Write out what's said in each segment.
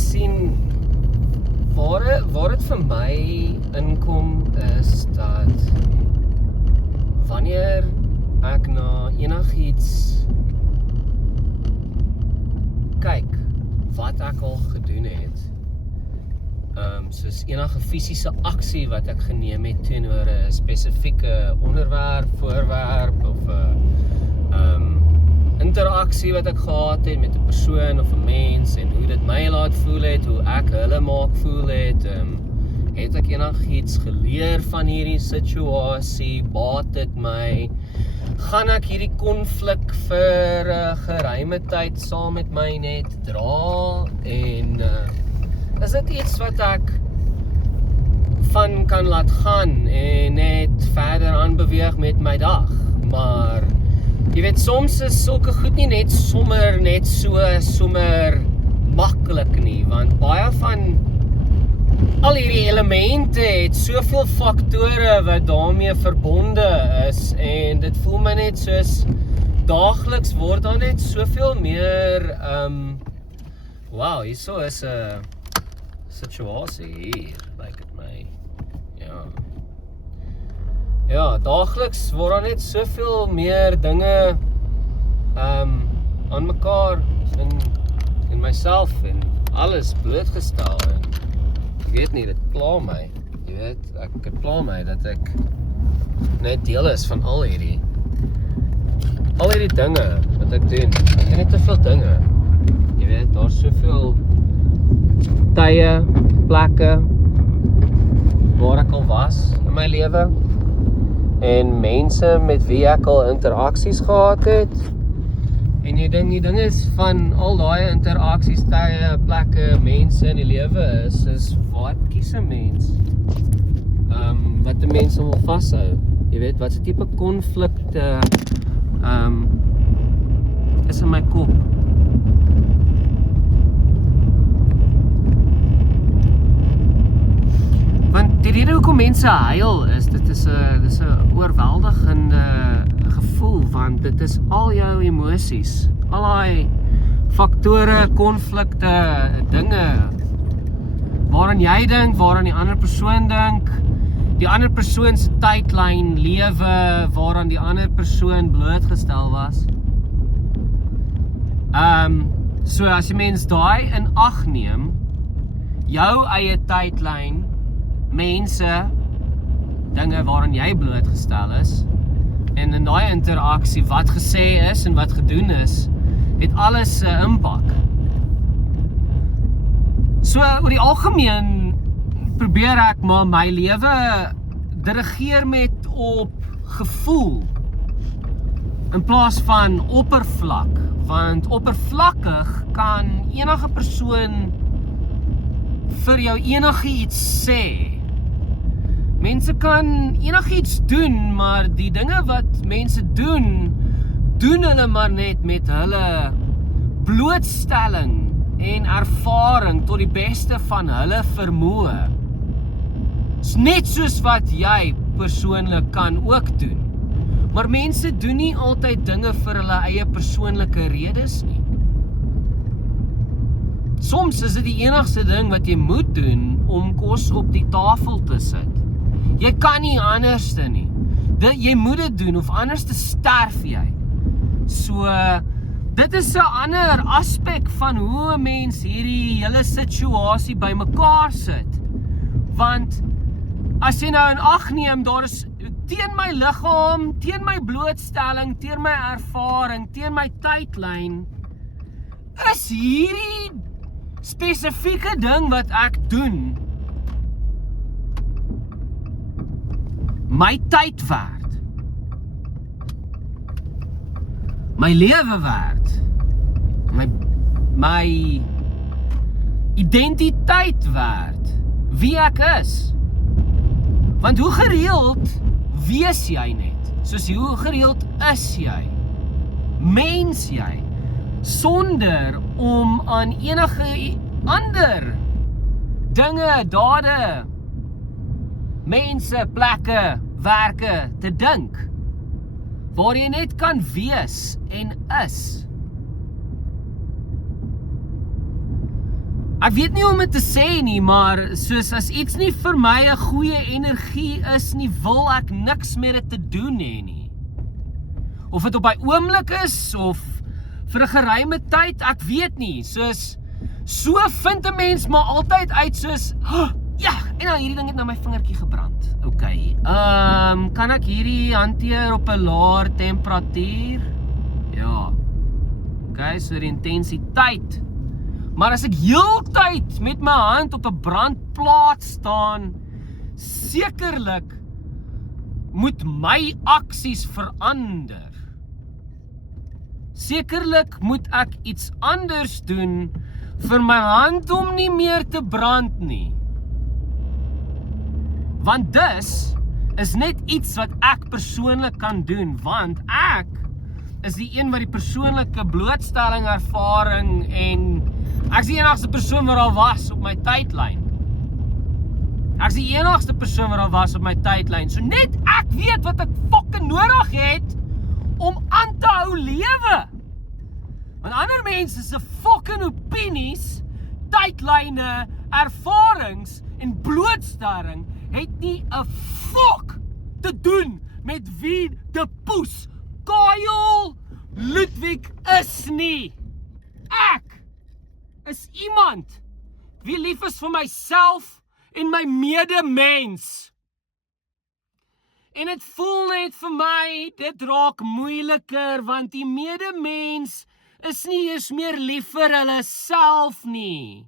sien, waar het vir my inkom is dat wanneer ek na enigiets kyk wat ek al gedoen het, soos enige fisiese aksie wat ek geneem het teenoor 'n spesifieke onderwerp, voorwerp of 'n interaksie wat ek gehad het met 'n persoon of 'n mens en hoe dit my laat voel het, hoe ek hulle maak voel het, het ek enigiets geleer van hierdie situasie, baat dit my, gaan ek hierdie konflik vir 'n geruime tyd saam met my net dra en is dit iets wat ek van kan laat gaan en net verder aanbeweeg met my dag, maar jy weet, soms is sulke goed nie net sommer maklik nie, want baie van al hierdie elemente het soveel faktore wat daarmee verbonde is en dit voel my net soos daagliks word daar net soveel meer wow, hierso is 'n situasie hier, lyk dit my. Ja, daagliks word daar net soveel meer dinge aan mekaar in myself en alles blootgestel en ek weet nie, dit pla my. Jy weet, dit pla my dat ek net deel is van al hierdie dinge wat ek doen. Ek doen net te veel dinge. Jy weet, daar's soveel tye, plekke waar ek al was in my lewe en mense met wie ek al interaksies gehad het. En die ding is van al daai interaksies, tye, plekke, mense in die lewe is wat kies 'n mens? Wat 'n mens wil vashou. Jy weet, wat se tipe konflikte is in my kop. Want die rede hoekom mense huil is, dit is 'n oorweldigende gevoel, want dit is al jou emosies, al daai faktore, konflikte, dinge, waaraan jy dink, waaraan die ander persoon dink, die ander persoon se tydlyn, lewe, waaraan die ander persoon blootgestel was. So as jy mens daai in ag neem, jou eie tydlyn, mense, dinge waaraan jy blootgestel is, en in daai interaksie wat gesê is en wat gedoen is, het alles 'n impak. So oor die algemeen probeer ek maar my lewe dirigeer met op gevoel in plaas van oppervlak, want oppervlakkig kan enige persoon vir jou enigiets sê. Mense kan enigiets doen, maar die dinge wat mense doen hulle maar net met hulle blootstelling en ervaring tot die beste van hulle vermoë. Is net soos wat jy persoonlik kan ook doen. Maar mense doen nie altyd dinge vir hulle eie persoonlike redes nie. Soms is dit die enigste ding wat jy moet doen om kos op die tafel te sit. Jy kan nie anderste nie. Jy moet dit doen of anders te sterf jy. So, dit is 'n ander aspek van hoe 'n mens hierdie hele situasie bymekaar sit. Want as jy nou in ag neem, daar is teen my liggaam, teen my blootstelling, teen my ervaring, teen my tydlyn, is hierdie spesifieke ding wat ek doen my tyd werd, my lewe werd, my identiteit werd, wie ek is. Want hoe gereeld wees jy net, soos hoe gereeld is jy, mens jy, sonder om aan enige ander dinge, dade, mense, plekke, werke te dink, waar jy net kan wees en is. Ek weet nie hoe om dit te sê nie, maar soos as iets nie vir my 'n goeie energie is nie, wil ek niks met dit te doen hê nie. Of dit op by oomblik is, of vir 'n geruime tyd, ek weet nie, soos, so vind 'n mens maar altyd uit soos, ja, en dan hierdie ding het nou my vingertjie gebrand. Okay, kan ek hierdie hanteer op 'n laer temperatuur? Ja. Okay, so die intensiteit. Maar as ek heeltyd met my hand op 'n brandplaat staan, sekerlik moet my aksies verander. Sekerlik moet ek iets anders doen vir my hand om nie meer te brand nie. Want dis is net iets wat ek persoonlik kan doen, want ek is die een wat die persoonlike blootstelling, ervaring en ek is die enigste persoon wat al was op my tydlyn. Ek is die enigste persoon wat al was op my tydlyn. So net ek weet wat ek fucking nodig het om aan te hou lewe. Want ander mense se fucking opinies, tydlyne, ervarings en blootstelling het nie 'n fuck te doen met wie die poes Kyle Ludwig is nie. Ek is iemand wie lief is vir myself en my medemens. En dit voel net vir my, dit raak moeiliker, want die medemens is nie eens meer lief vir hulle self nie.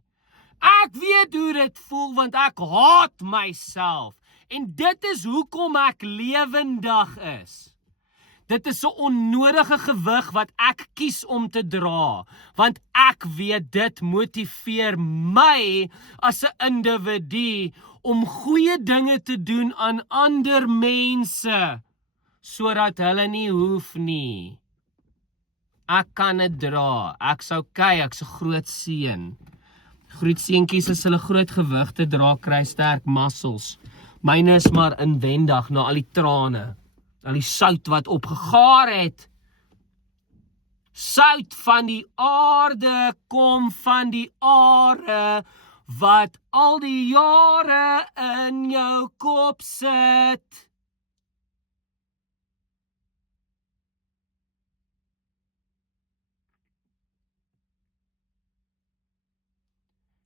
Ek weet hoe dit voel, want ek haat myself. En dit is hoekom ek lewendig is. Dit is 'n onnodige gewig wat ek kies om te dra, want ek weet dit motiveer my as 'n individu om goeie dinge te doen aan ander mense, sodat hulle nie hoef nie. Ek kan dit dra, ek's okay, ek's 'n groot seun. Groot seentjies as hulle groot gewigte dra, kry sterk muscles. Myne is maar inwendig na al die trane. Al die sout wat opgegaar het. Sout van die aarde kom van die are wat al die jare in jou kop sit.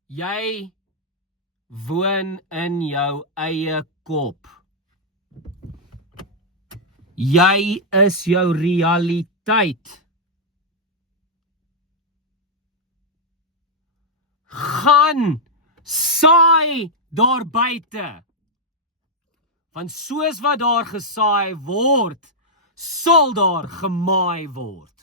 Jy woon in jou eie kop. Jy is jou realiteit. Gaan saai daar buite. Want soos wat daar gesaai word, sal daar gemaai word.